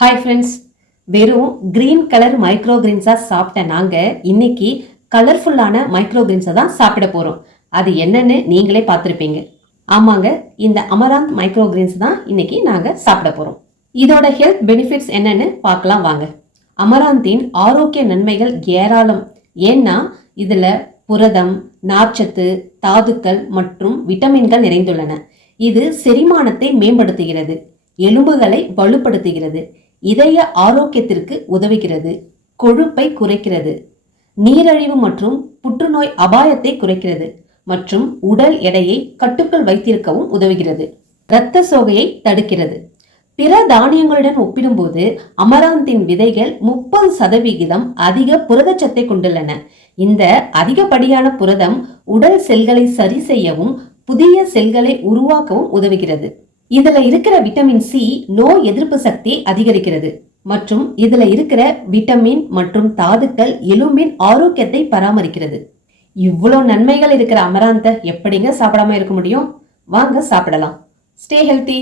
Hi friends, வெறும் green colour micro கிரீன்ஸா சாப்பிட்ட நாங்க இன்னைக்கு கலர்ஃபுல்லான மைக்ரோ கிரீன்ஸை தான் சாப்பிட போறோம். அது என்னன்னு நீங்களே பார்த்துருப்பீங்க. ஆமாங்க, இந்த அமராந்த் மைக்ரோ கிரீன்ஸ் தான் இன்னைக்கு நாங்க சாப்பிட போறோம். இதோட ஹெல்த் பெனிஃபிட்ஸ் என்னன்னு பார்க்கலாம் வாங்க. அமராந்தின் ஆரோக்கிய நன்மைகள் ஏராளம். ஏன்னா இதுல புரதம், நார்ச்சத்து, தாதுக்கள் மற்றும் விட்டமின்கள் நிறைந்துள்ளன. இது செரிமானத்தை மேம்படுத்துகிறது, எலும்புகளை வலுப்படுத்துகிறது, இதய ஆரோக்கியத்திற்கு உதவுகிறது, கொழுப்பை குறைக்கிறது, நீரிழிவு மற்றும் புற்றுநோய் அபாயத்தை குறைக்கிறது மற்றும் உடல் எடையை கட்டுக்குள் வைத்திருக்கவும் உதவுகிறது. இரத்த சோகையை தடுக்கிறது. பிற தானியங்களுடன் ஒப்பிடும்போது அமராந்தின் விதைகள் 30% அதிக புரதச்சத்தை கொண்டுள்ளன. இந்த அதிகப்படியான புரதம் உடல் செல்களை சரி செய்யவும் புதிய செல்களை உருவாக்கவும் உதவுகிறது. இதுல இருக்கிற விட்டமின் சி நோய் எதிர்ப்பு சக்தி அதிகரிக்கிறது மற்றும் இதுல இருக்கிற விட்டமின் மற்றும் தாதுக்கள் எலும்பின் ஆரோக்கியத்தை பராமரிக்கிறது. இவ்வளோ நன்மைகள் இருக்கிற அமராந்த எப்படிங்க சாப்பிடாம இருக்க முடியும்? வாங்க சாப்பிடலாம். Stay healthy.